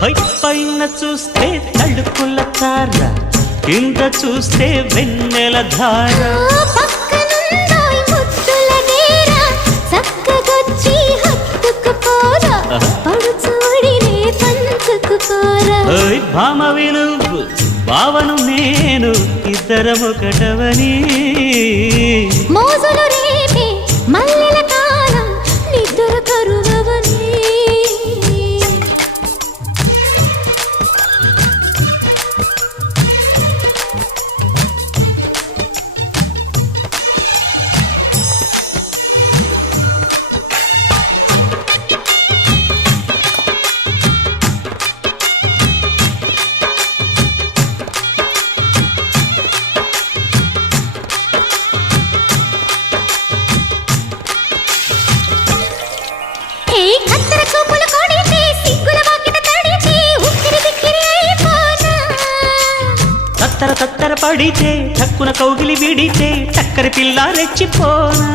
పైన చూస్తే తడుకుల తార, కింద చూస్తే వెన్నెల ధార. పక్కనుందోయ్ ముద్దుల డేర, చక్కగొచ్చి హత్తుకుపోరా, పడుచూడినే పంచుకుపోరా. భామ విలువు భావను నేను, ఇద్దరమొకటవని. మోజులు రేపే మల్లెల కాలం, నిద్ర కరువవని. తత్తర తత్తర పడితే, తక్కున కౌగిలి విడితే, చక్కరి పిల్ల రెచ్చిపోనా.